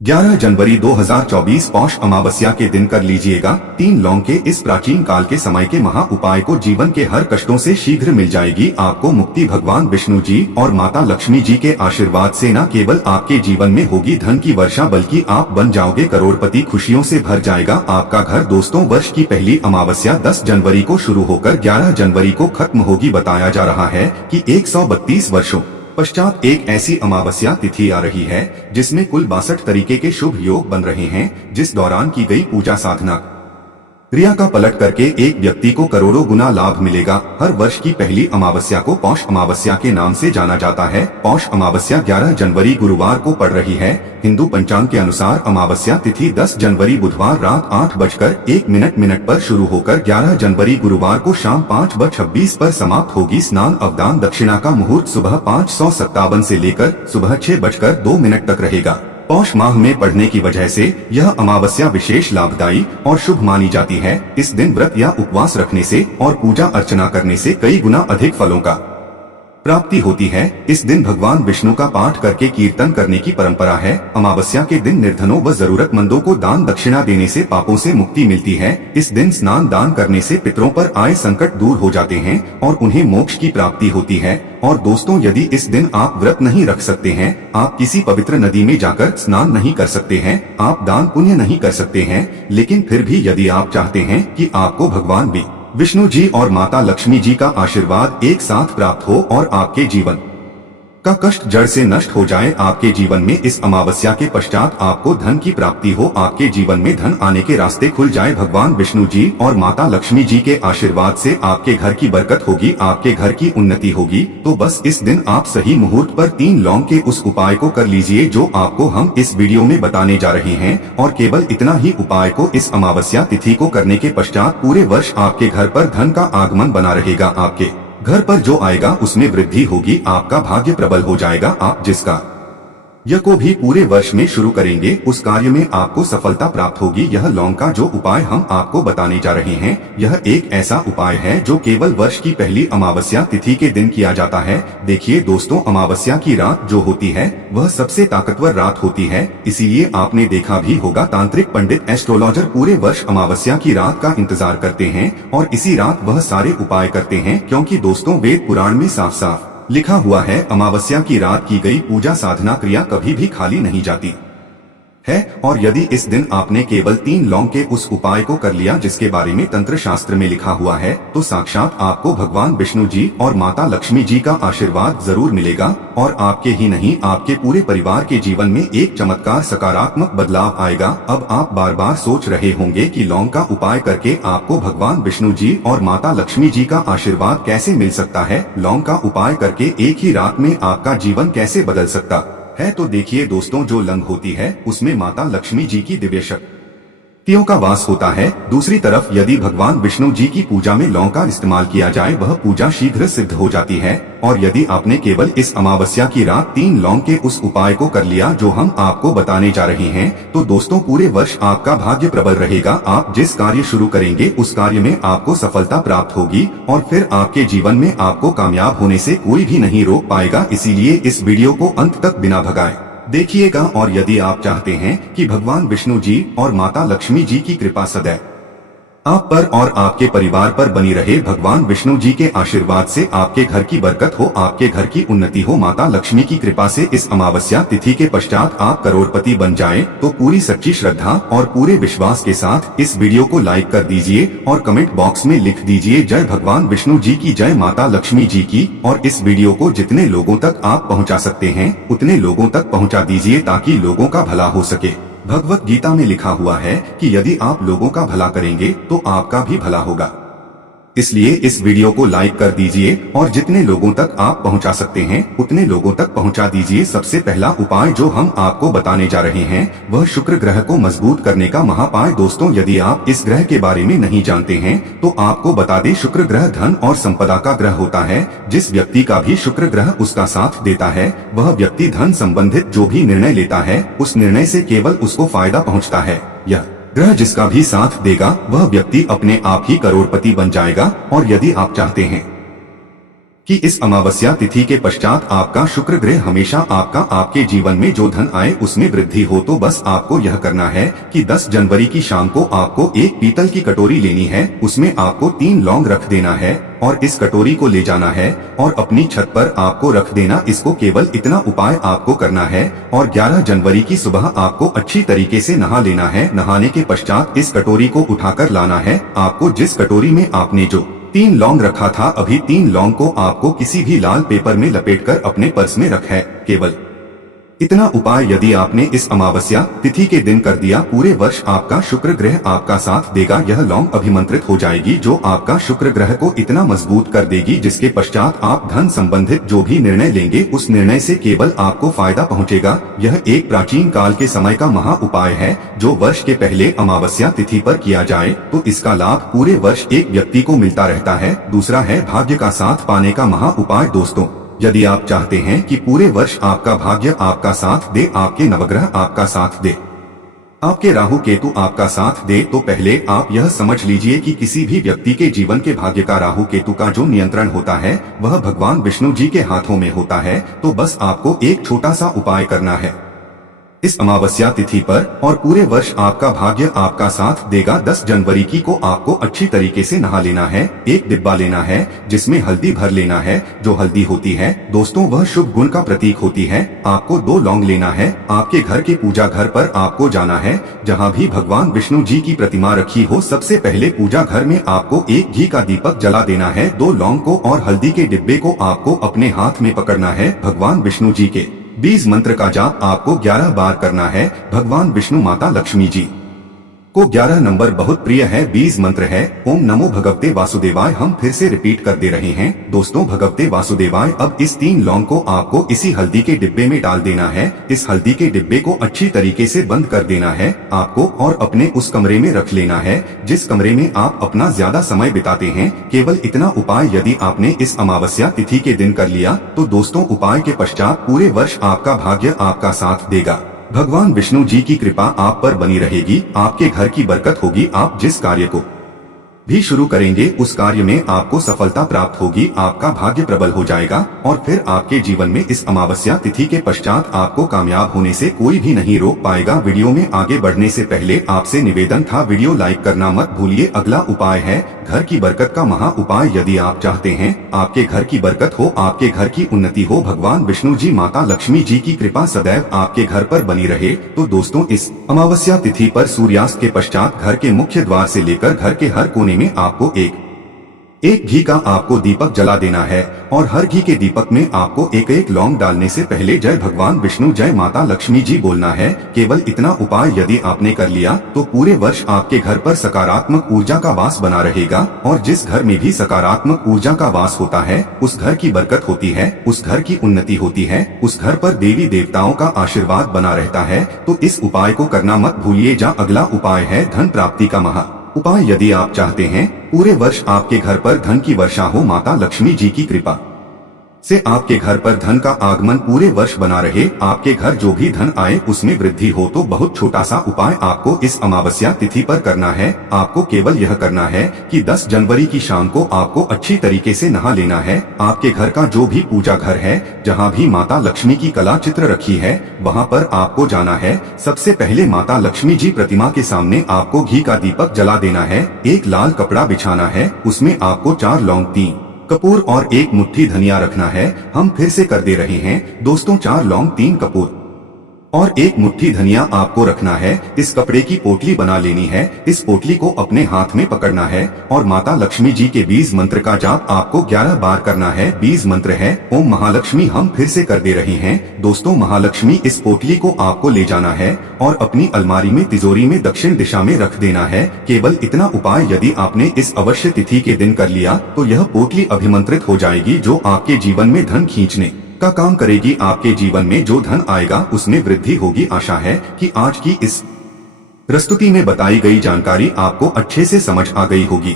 11 जनवरी 2024 पौष अमावस्या के दिन कर लीजिएगा 3 लौंग के इस प्राचीन काल के समय के महा उपाय को। जीवन के हर कष्टों से शीघ्र मिल जाएगी आपको मुक्ति। भगवान विष्णु जी और माता लक्ष्मी जी के आशीर्वाद से न केवल आपके जीवन में होगी धन की वर्षा, बल्कि आप बन जाओगे करोड़पति। खुशियों से भर जाएगा आपका घर। दोस्तों, वर्ष की पहली अमावस्या 10 जनवरी को शुरू होकर 11 जनवरी को खत्म होगी। बताया जा रहा है कि 132 वर्षों पश्चात एक ऐसी अमावस्या तिथि आ रही है जिसमें कुल 62 तरीके के शुभ योग बन रहे हैं, जिस दौरान की गई पूजा साधना क्रिया का पलट करके एक व्यक्ति को करोड़ों गुना लाभ मिलेगा। हर वर्ष की पहली अमावस्या को पौष अमावस्या के नाम से जाना जाता है। पौष अमावस्या 11 जनवरी गुरुवार को पड़ रही है। हिंदू पंचांग के अनुसार अमावस्या तिथि 10 जनवरी बुधवार रात 8:01 पर शुरू होकर 11 जनवरी गुरुवार को शाम 5:26 पर समाप्त होगी। स्नान अवदान दक्षिणा का मुहूर्त सुबह 5:57 से लेकर सुबह 6:02 तक रहेगा। पौष माह में पड़ने की वजह से यह अमावस्या विशेष लाभदायी और शुभ मानी जाती है। इस दिन व्रत या उपवास रखने से और पूजा अर्चना करने से कई गुना अधिक फलों का प्राप्ति होती है। इस दिन भगवान विष्णु का पाठ करके कीर्तन करने की परंपरा है। अमावस्या के दिन निर्धनों व जरूरतमंदों को दान दक्षिणा देने से पापों से मुक्ति मिलती है। इस दिन स्नान दान करने से पितरों पर आए संकट दूर हो जाते हैं और उन्हें मोक्ष की प्राप्ति होती है। और दोस्तों, यदि इस दिन आप व्रत नहीं रख सकते हैं, आप किसी पवित्र नदी में जाकर स्नान नहीं कर सकते हैं, आप दान पुण्य नहीं कर सकते हैं, लेकिन फिर भी यदि आप चाहते हैं कि आपको भगवान विष्णु जी और माता लक्ष्मी जी का आशीर्वाद एक साथ प्राप्त हो और आपके जीवन का कष्ट जड़ से नष्ट हो जाए, आपके जीवन में इस अमावस्या के पश्चात आपको धन की प्राप्ति हो, आपके जीवन में धन आने के रास्ते खुल जाए, भगवान विष्णु जी और माता लक्ष्मी जी के आशीर्वाद से आपके घर की बरकत होगी, आपके घर की उन्नति होगी, तो बस इस दिन आप सही मुहूर्त पर 3 लौंग के उस उपाय को कर लीजिए जो आपको हम इस वीडियो में बताने जा रहे हैं। और केवल इतना ही उपाय को इस अमावस्या तिथि को करने के पश्चात पूरे वर्ष आपके घर पर धन का आगमन बना रहेगा। आपके घर पर जो आएगा उसमें वृद्धि होगी, आपका भाग्य प्रबल हो जाएगा। आप जिसका यह को भी पूरे वर्ष में शुरू करेंगे उस कार्य में आपको सफलता प्राप्त होगी। यह लौंग का जो उपाय हम आपको बताने जा रहे हैं, यह एक ऐसा उपाय है जो केवल वर्ष की पहली अमावस्या तिथि के दिन किया जाता है। देखिए दोस्तों, अमावस्या की रात जो होती है वह सबसे ताकतवर रात होती है, इसीलिए आपने देखा भी होगा तांत्रिक पंडित एस्ट्रोलॉजर पूरे वर्ष अमावस्या की रात का इंतजार करते हैं और इसी रात वह सारे उपाय करते हैं, क्योंकि दोस्तों वेद पुराण में साफ साफ लिखा हुआ है अमावस्या की रात की गई पूजा साधना क्रिया कभी भी खाली नहीं जाती है। और यदि इस दिन आपने केवल 3 लौंग के उस उपाय को कर लिया जिसके बारे में तंत्र शास्त्र में लिखा हुआ है, तो साक्षात आपको भगवान विष्णु जी और माता लक्ष्मी जी का आशीर्वाद जरूर मिलेगा और आपके ही नहीं आपके पूरे परिवार के जीवन में एक चमत्कार सकारात्मक बदलाव आएगा। अब आप बार बार सोच रहे होंगे कि लौंग का उपाय करके आपको भगवान विष्णु जी और माता लक्ष्मी जी का आशीर्वाद कैसे मिल सकता है, लौंग का उपाय करके एक ही रात में आपका जीवन कैसे बदल सकता है। तो देखिए दोस्तों, जो लौंग होती है उसमें माता लक्ष्मी जी की दिव्य शक्तियों का वास होता है। दूसरी तरफ यदि भगवान विष्णु जी की पूजा में लौंग का इस्तेमाल किया जाए वह पूजा शीघ्र सिद्ध हो जाती है। और यदि आपने केवल इस अमावस्या की रात 3 लौंग के उस उपाय को कर लिया जो हम आपको बताने जा रहे हैं, तो दोस्तों पूरे वर्ष आपका भाग्य प्रबल रहेगा। आप जिस कार्य शुरू करेंगे उस कार्य में आपको सफलता प्राप्त होगी और फिर आपके जीवन में आपको कामयाब होने से कोई भी नहीं रोक पाएगा। इसीलिए इस वीडियो को अंत तक बिना भगाए देखिएगा। और यदि आप चाहते हैं कि भगवान विष्णु जी और माता लक्ष्मी जी की कृपा सदैव आप पर और आपके परिवार पर बनी रहे, भगवान विष्णु जी के आशीर्वाद से आपके घर की बरकत हो, आपके घर की उन्नति हो, माता लक्ष्मी की कृपा से इस अमावस्या तिथि के पश्चात आप करोड़पति बन जाएं, तो पूरी सच्ची श्रद्धा और पूरे विश्वास के साथ इस वीडियो को लाइक कर दीजिए और कमेंट बॉक्स में लिख दीजिए जय भगवान विष्णु जी की, जय माता लक्ष्मी जी की। और इस वीडियो को जितने लोगों तक आप पहुँचा सकते हैं उतने लोगों तक पहुँचा दीजिए ताकि लोगों का भला हो सके। भगवत गीता में लिखा हुआ है कि यदि आप लोगों का भला करेंगे तो आपका भी भला होगा। इसलिए इस वीडियो को लाइक कर दीजिए और जितने लोगों तक आप पहुंचा सकते हैं उतने लोगों तक पहुंचा दीजिए। सबसे पहला उपाय जो हम आपको बताने जा रहे हैं वह शुक्र ग्रह को मजबूत करने का महापाय। दोस्तों, यदि आप इस ग्रह के बारे में नहीं जानते हैं तो आपको बता दें, शुक्र ग्रह धन और संपदा का ग्रह होता है। जिस व्यक्ति का भी शुक्र ग्रह उसका साथ देता है वह व्यक्ति धन संबंधित जो भी निर्णय लेता है उस निर्णय से केवल उसको फायदा पहुँचता है। यह ग्रह जिसका भी साथ देगा वह व्यक्ति अपने आप ही करोड़पति बन जाएगा। और यदि आप चाहते हैं कि इस अमावस्या तिथि के पश्चात आपका शुक्र ग्रह हमेशा आपके जीवन में जो धन आए उसमें वृद्धि हो। तो बस आपको यह करना है कि 10 जनवरी की शाम को आपको एक पीतल की कटोरी लेनी है, उसमें आपको 3 लौंग रख देना है और इस कटोरी को ले जाना है और अपनी छत पर आपको रख देना। इसको केवल इतना उपाय आपको करना है और 11 जनवरी की सुबह आपको अच्छी तरीके से नहा लेना है। नहाने के पश्चात इस कटोरी को उठाकर लाना है। आपको जिस कटोरी में आपने जो 3 लौंग रखा था, अभी 3 लौंग को आपको किसी भी लाल पेपर में लपेटकर अपने पर्स में रखा है। केवल इतना उपाय यदि आपने इस अमावस्या तिथि के दिन कर दिया, पूरे वर्ष आपका शुक्र ग्रह आपका साथ देगा। यह लौंग अभिमंत्रित हो जाएगी जो आपका शुक्र ग्रह को इतना मजबूत कर देगी जिसके पश्चात आप धन संबंधित जो भी निर्णय लेंगे उस निर्णय से केवल आपको फायदा पहुंचेगा। यह एक प्राचीन काल के समय का महा उपाय है जो वर्ष के पहले अमावस्या तिथि पर किया जाए तो इसका लाभ पूरे वर्ष एक व्यक्ति को मिलता रहता है। दूसरा है भाग्य का साथ पाने का महा उपाय। दोस्तों, यदि आप चाहते हैं कि पूरे वर्ष आपका भाग्य आपका साथ दे, आपके नवग्रह आपका साथ दे, आपके राहु केतु आपका साथ दे, तो पहले आप यह समझ लीजिए कि किसी भी व्यक्ति के जीवन के भाग्य का राहु केतु का जो नियंत्रण होता है वह भगवान विष्णु जी के हाथों में होता है। तो बस आपको एक छोटा सा उपाय करना है इस अमावस्या तिथि पर और पूरे वर्ष आपका भाग्य आपका साथ देगा। 10 जनवरी की को आपको अच्छी तरीके से नहा लेना है। एक डिब्बा लेना है जिसमें हल्दी भर लेना है। जो हल्दी होती है दोस्तों वह शुभ गुण का प्रतीक होती है। आपको 2 लौंग लेना है। आपके घर के पूजा घर पर आपको जाना है जहाँ भी भगवान विष्णु जी की प्रतिमा रखी हो। सबसे पहले पूजा घर में आपको एक घी का दीपक जला देना है। 2 लौंग को और हल्दी के डिब्बे को आपको अपने हाथ में पकड़ना है। भगवान विष्णु जी के 20 मंत्र का जाप आपको 11 बार करना है। भगवान विष्णु माता लक्ष्मी जी को 11 नंबर बहुत प्रिय है। 20 मंत्र है ओम नमो भगवते वासुदेवाय। हम फिर से रिपीट कर दे रहे हैं दोस्तों, भगवते वासुदेवाय। अब इस 3 लौंग को आपको इसी हल्दी के डिब्बे में डाल देना है। इस हल्दी के डिब्बे को अच्छी तरीके से बंद कर देना है आपको और अपने उस कमरे में रख लेना है जिस कमरे में आप अपना ज्यादा समय बिताते हैं। केवल इतना उपाय यदि आपने इस अमावस्या तिथि के दिन कर लिया तो दोस्तों उपाय के पश्चात पूरे वर्ष आपका भाग्य आपका साथ देगा। भगवान विष्णु जी की कृपा आप पर बनी रहेगी। आपके घर की बरकत होगी। आप जिस कार्य को भी शुरू करेंगे उस कार्य में आपको सफलता प्राप्त होगी। आपका भाग्य प्रबल हो जाएगा और फिर आपके जीवन में इस अमावस्या तिथि के पश्चात आपको कामयाब होने से कोई भी नहीं रोक पाएगा। वीडियो में आगे बढ़ने से पहले आपसे निवेदन था, वीडियो लाइक करना मत भूलिए। अगला उपाय है घर की बरकत का महा उपाय। यदि आप चाहते हैं आपके घर की बरकत हो, आपके घर की उन्नति हो, भगवान विष्णु जी माता लक्ष्मी जी की कृपा सदैव आपके घर पर बनी रहे, तो दोस्तों इस अमावस्या तिथि पर सूर्यास्त के पश्चात घर के मुख्य द्वार से लेकर घर के हर कोने में आपको एक घी का आपको दीपक जला देना है और हर घी के दीपक में आपको एक एक लौंग डालने से पहले जय भगवान विष्णु जय माता लक्ष्मी जी बोलना है। केवल इतना उपाय यदि आपने कर लिया तो पूरे वर्ष आपके घर पर सकारात्मक ऊर्जा का वास बना रहेगा और जिस घर में भी सकारात्मक ऊर्जा का वास होता है उस घर की बरकत होती है, उस घर की उन्नति होती है, उस घर पर देवी देवताओं का आशीर्वाद बना रहता है। तो इस उपाय को करना मत भूलिए। अगला उपाय है धन प्राप्ति का महा उपाय। यदि आप चाहते हैं पूरे वर्ष आपके घर पर धन की वर्षा हो, माता लक्ष्मी जी की कृपा से आपके घर पर धन का आगमन पूरे वर्ष बना रहे, आपके घर जो भी धन आए उसमें वृद्धि हो, तो बहुत छोटा सा उपाय आपको इस अमावस्या तिथि पर करना है। आपको केवल यह करना है कि 10 जनवरी की शाम को आपको अच्छी तरीके से नहा लेना है। आपके घर का जो भी पूजा घर है, जहाँ भी माता लक्ष्मी की कला चित्र रखी है, वहाँ पर आपको जाना है। सबसे पहले माता लक्ष्मी जी प्रतिमा के सामने आपको घी का दीपक जला देना है। एक लाल कपड़ा बिछाना है, उसमें आपको 4 लौंग, 3 कपूर और 1 मुट्ठी धनिया रखना है। हम फिर से कर दे रहे हैं दोस्तों, 4 लौंग, 3 कपूर और 1 मुट्ठी धनिया आपको रखना है। इस कपड़े की पोटली बना लेनी है। इस पोटली को अपने हाथ में पकड़ना है और माता लक्ष्मी जी के 20 मंत्र का जाप आपको 11 बार करना है। 20 मंत्र है ओम महालक्ष्मी। हम फिर से कर दे रहे हैं दोस्तों, महालक्ष्मी। इस पोटली को आपको ले जाना है और अपनी अलमारी में तिजोरी में दक्षिण दिशा में रख देना है। केवल इतना उपाय यदि आपने इस अवश्य तिथि के दिन कर लिया तो यह पोटली अभिमंत्रित हो जाएगी जो आपके जीवन में धन खींचने का काम करेगी। आपके जीवन में जो धन आएगा उसमें वृद्धि होगी। आशा है कि आज की इस प्रस्तुति में बताई गई जानकारी आपको अच्छे से समझ आ गई होगी।